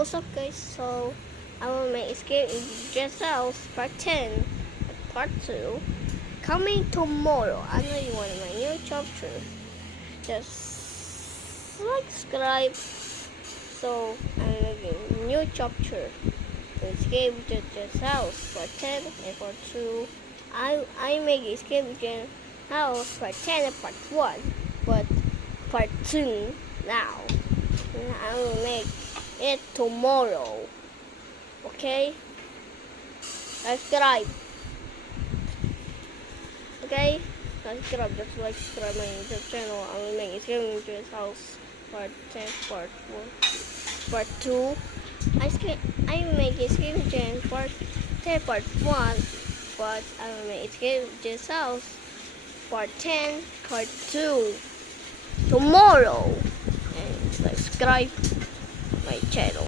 What's up guys, so I will make Escape in Just House part 10 part 2 coming tomorrow. I know you want my new chapter. Just subscribe. So I'm making new chapter Escape in Just House part 10 and part 2. I make Escape in Just House part 10 and part 1, but part 2 now. I will make it tomorrow. Okay? Subscribe. Okay? Subscribe. Just like subscribe my YouTube channel. I will make Escape in Just House part 10, part 1, part 2. I will make Escape in Just part 10, part 1, but I will make Escape in Just House part 10, part 2 tomorrow. And subscribe my channel.